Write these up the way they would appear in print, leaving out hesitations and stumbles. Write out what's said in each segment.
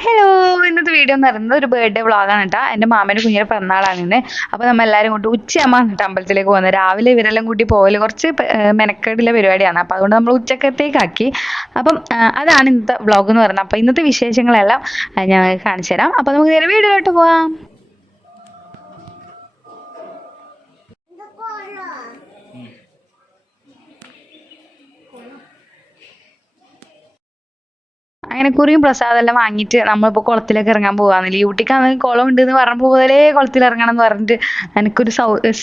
Hello, ഇന്നത്തെ video എന്ന് പറയുന്നത് ഒരു ബർത്ത്ഡേ വ്ളോഗാണ് കേട്ടോ. എൻ്റെ മാമൻ്റെ കുഞ്ഞിൻ്റെ പിറന്നാളാണ് ഇന്ന്. അപ്പോൾ നമ്മൾ എല്ലാവരും കൂട്ടി ഉച്ചയാകുമ്പോൾ കേട്ടോ അമ്പലത്തിലേക്ക് പോകുന്നത്. രാവിലെ ഇവരെല്ലാം കൂട്ടി പോകല് കുറച്ച് മെനക്കേടുള്ള പരിപാടിയാണ്. അപ്പോൾ അതുകൊണ്ട് നമ്മൾ ഉച്ചക്കത്തേക്കാക്കി. അപ്പം അതാണ് ഇന്നത്തെ വ്ളോഗ് എന്ന് പറയുന്നത്. അപ്പോൾ ഇന്നത്തെ വിശേഷങ്ങളെല്ലാം ഞാൻ കാണിച്ചു തരാം. അപ്പോൾ നമുക്ക് നേരെ വീഡിയോയിലോട്ട് പോകാം. അങ്ങനെ കുറിയും പ്രസാദമെല്ലാം വാങ്ങിയിട്ട് നമ്മളിപ്പോൾ കുളത്തിലേക്ക് ഇറങ്ങാൻ പോകാന്നില്ല. യൂട്ടിക്കാണെങ്കിൽ കുളം ഉണ്ട് എന്ന് പറഞ്ഞപ്പോൾ മുതലേ കുളത്തിൽ ഇറങ്ങണം എന്ന് പറഞ്ഞിട്ട് എനിക്കൊരു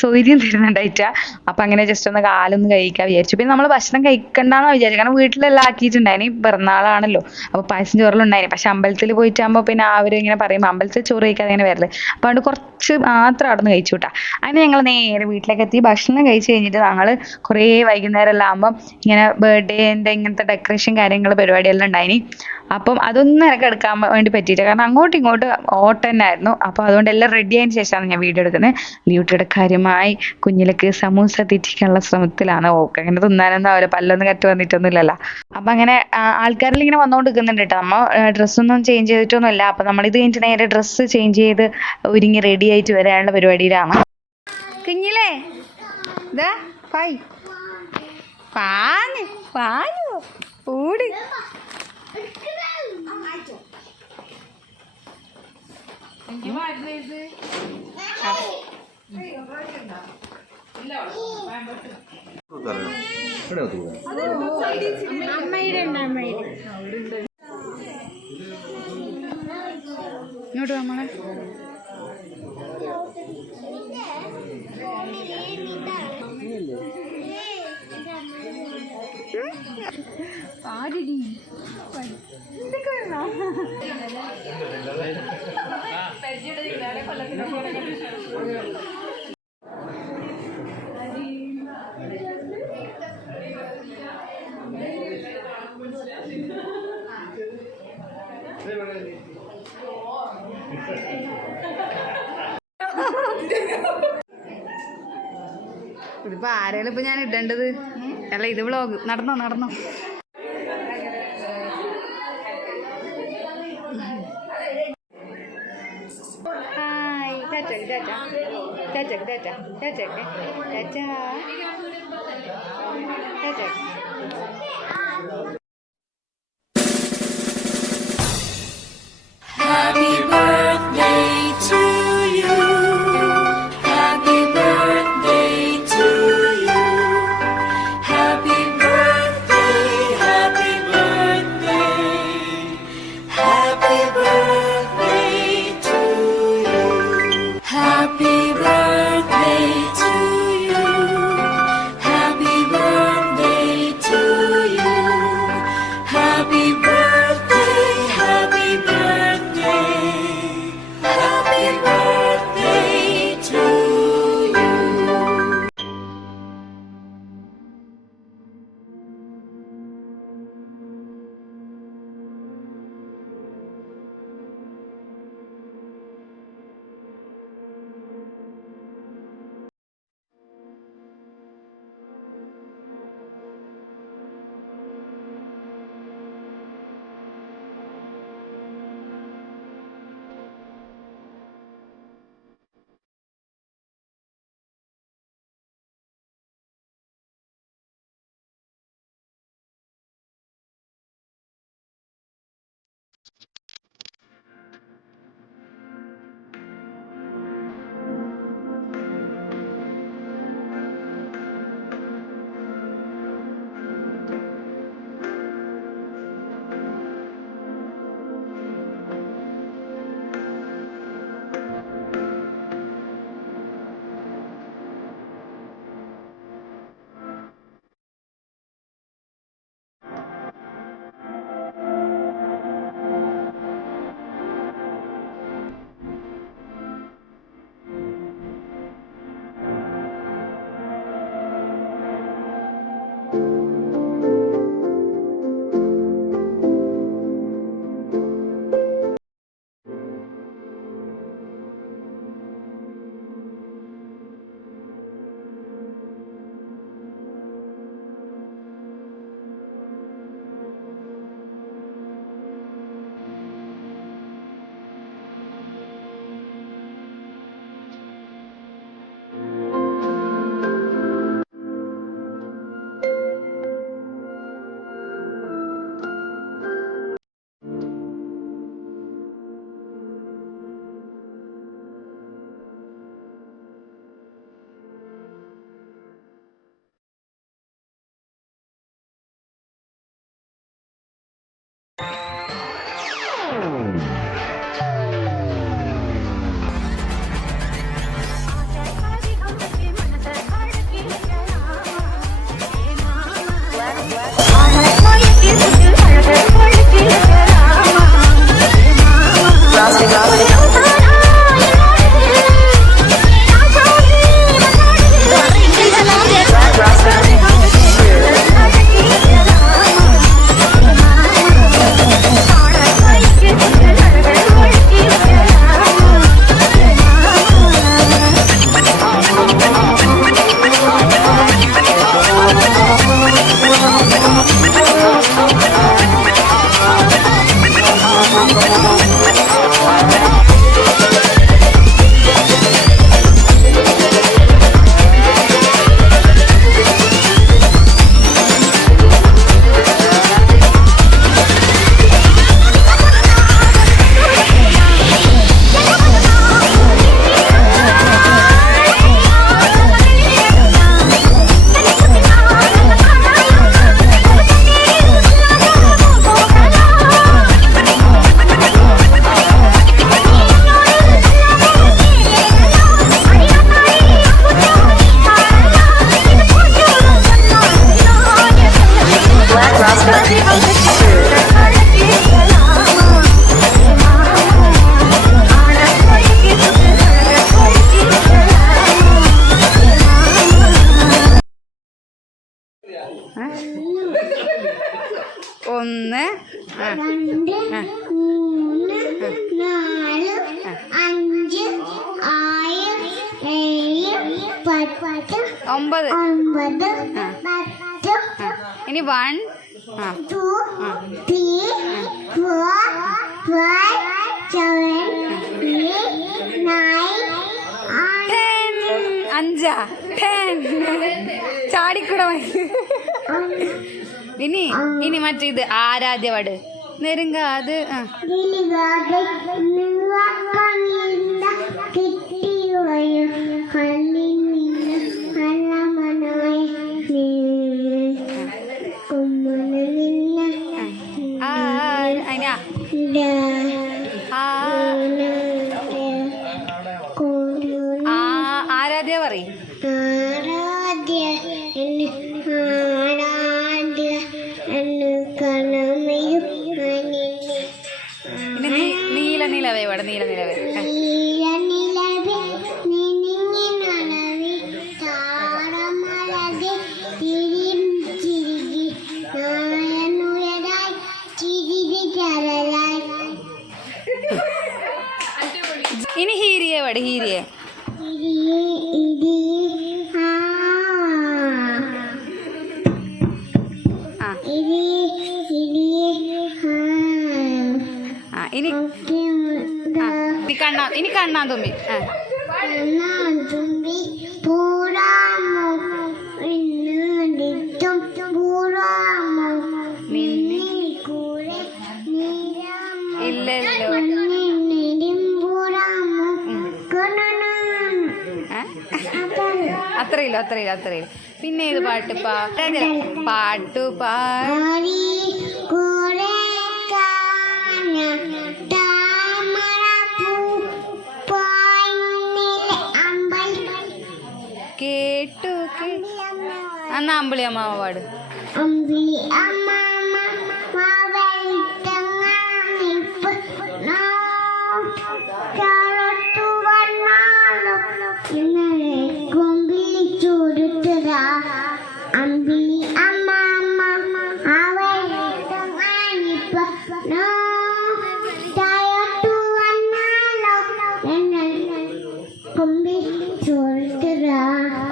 സൗകര്യം തരുന്നുണ്ടായിട്ടാ. അപ്പം അങ്ങനെ ജസ്റ്റ് ഒന്ന് കാലൊന്ന് കഴിക്കാൻ വിചാരിച്ചു. പിന്നെ നമ്മൾ ഭക്ഷണം കഴിക്കണ്ടെന്ന് വിചാരിച്ചു, കാരണം വീട്ടിലെല്ലാം ആക്കിയിട്ടുണ്ടായിനി, പിറന്നാളാണല്ലോ. അപ്പോൾ പായസം ചോറെല്ലാം ഉണ്ടായിനി. പക്ഷെ അമ്പലത്തിൽ പോയിട്ടാകുമ്പോൾ പിന്നെ ഇങ്ങനെ പറയുമ്പോൾ അമ്പലത്തിൽ ചോറ് കഴിക്കാതെ ഇങ്ങനെ വരല്. അപ്പോൾ അതുകൊണ്ട് കുറച്ച് മാത്രം അവിടെ നിന്ന് കഴിച്ചു കൂട്ടാ. അങ്ങനെ ഞങ്ങൾ നേരെ വീട്ടിലേക്ക് എത്തി. ഭക്ഷണം കഴിച്ച് കഴിഞ്ഞിട്ട് ഞങ്ങൾ കുറേ വൈകുന്നേരം എല്ലാം ആകുമ്പോൾ ഇങ്ങനെ ബർത്ത്ഡേൻ്റെ ഇങ്ങനത്തെ ഡെക്കറേഷൻ കാര്യങ്ങൾ പരിപാടിയെല്ലാം ഉണ്ടായിനി. അപ്പം അതൊന്നും എനിക്ക് എടുക്കാൻ വേണ്ടി പറ്റിയില്ല, കാരണം അങ്ങോട്ടും ഇങ്ങോട്ടും ഓട്ടം തന്നെ ആയിരുന്നു. അപ്പോൾ അതുകൊണ്ട് എല്ലാം റെഡി ആയതിനു ശേഷമാണ് ഞാൻ വീഡിയോ എടുക്കുന്നത്. ലിയൂട്ടിയുടെ കാര്യമായി കുഞ്ഞിലേക്ക് സമൂസ തീറ്റിക്കാനുള്ള ശ്രമത്തിലാണ്. ഓക്കെ, അങ്ങനെ തിന്നാനൊന്നും ആവില്ല, പല്ലൊന്നും കറ്റ് വന്നിട്ടൊന്നുമില്ലല്ലോ. അപ്പം അങ്ങനെ ആൾക്കാരെല്ലാം ഇങ്ങനെ വന്നുകൊണ്ടിരിക്കുന്നുണ്ട് കേട്ടോ. നമ്മൾ ഡ്രസ്സൊന്നും ചേഞ്ച് ചെയ്തിട്ടൊന്നുമില്ല. അപ്പം നമ്മളിത് കഴിഞ്ഞിട്ട് നേരെ ഡ്രസ്സ് ചേഞ്ച് ചെയ്ത് ഒരുങ്ങി റെഡി ആയിട്ട് വരാനുള്ള പരിപാടിയിലാണ്. കുഞ്ഞിലേ ഇതാ പായ് പാഞ്ഞു പാഞ്ഞു ഓട്. ഇങ്ങോട്ട് നമ്മളെ ആരടി ഇതിപ്പോ ആരെങ്കിലും ഇപ്പൊ ഞാൻ ഇടേണ്ടത് അല്ല. ഇത് വ്ളോഗ് നടന്നോ നടന്നോ. Hi Chacha Chacha Chacha Chacha Chacha Chacha. Happy birthday to you. Happy birthday to you. Happy birthday, happy birthday. Happy birthday to you. Happy birthday to you. Happy birthday to you. ഒന്ന്, രണ്ട്, മൂന്ന്, നാല്, അഞ്ച്, ആറ്, ഏഴ്, പത്ത്, 9. 9, 10. ഇനി 1, 2, 3, 4, 5, 7, 8, 9, 5, 10. ചാടിക്കൂടെ ഇനി മറ്റേത് ആരാധ്യവാട് നെരുങ്കാത്. ആരാധ്യ പറയും. പിന്നെ നീല നിലവേ ഇവിടെ നീല നിലവേ. ഇനി ഹീരിയെ പാട് ഹീരിയെ. ഇനി കണ്ണാൻ തുമ്പി. ഇല്ലല്ലോ അത്രയില്ല. പിന്നെ ഇത് പാട്ട് പാടി കേട്ടു. അന്ന് അമ്പിളി അമ്മാവ പാട്. അമ്പിളി അമ്മാമ്മ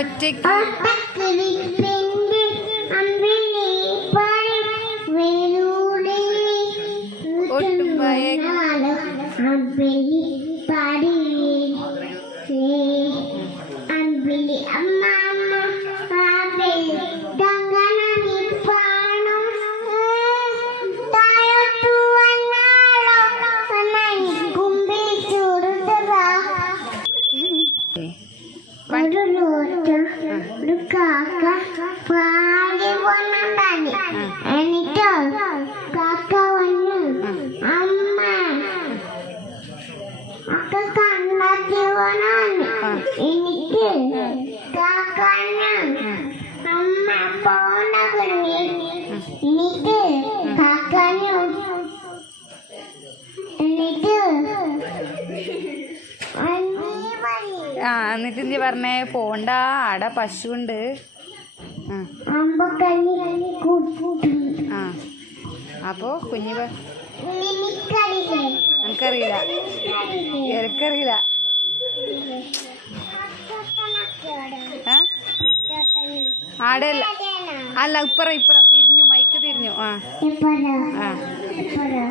ഒറ്റയ്ക്ക് എന്നിട്ട് എന്തി പറഞ്ഞേ പോണ്ട ആടെ പശുണ്ട്. അപ്പോ കുഞ്ഞു എനിക്കറിയില്ല എനിക്കറിയില്ല. ആടെ അല്ല ഇപ്പറ തിരിഞ്ഞു മൈക്ക് തിരിഞ്ഞു. ആ എപ്പോഴോ ആ എപ്പോഴോ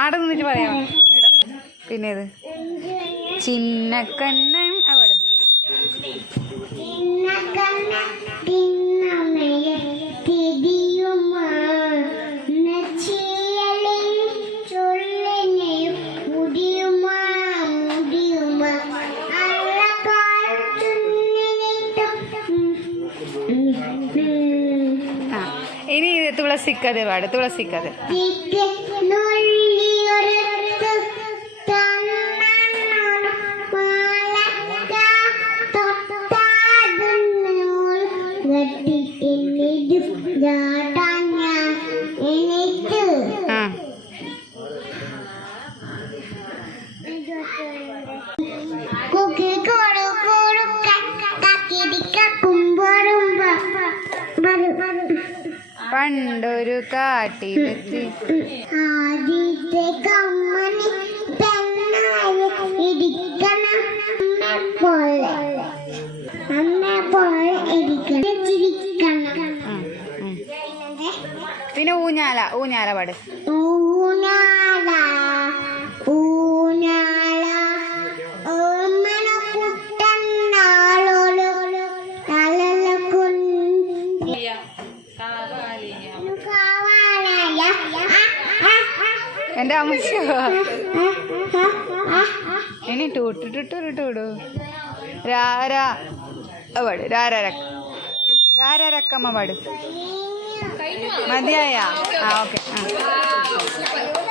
ആടെ നിന്നിട്ട് പറയാം. പിന്നെ ഇത് ചിന്നക്കണ്ണൻ അവിടെ ചിന്നക്കണ്ണ തിന്നമയെ തിരിയുമാ നച്ചിയലിൻ ചൊല്ലിനെയും മുടിയുമാ മുടിയുമാ അള്ളക്കാൽ ചുന്നിനിട്ടും ആ ഇനി തുളസിക്കഥ പാട്. തുളസിക്കഥ. ആ പണ്ടൊരു കാട്ടിലെത്തി ആദ്യത്തെ കമ്മനി പെണ്ണായി ഇരിക്കണം അമ്മ പോലെ ഇരിക്കണം ചിരിക്കണം. പിന്നെ ഊഞ്ഞാല. ഊഞ്ഞാല പാട്. ഊഞ്ഞാല ഊഞ്ഞാല ഓമന കുട്ടനാളോലോ തലല കാവാലയ എന്റെ അമ്മ ഇനി ടൂട്ടു രാരാ പാട്. രാരക്കമ്മ പാട്. മതിയായ? ആ ഓക്കെ. ആ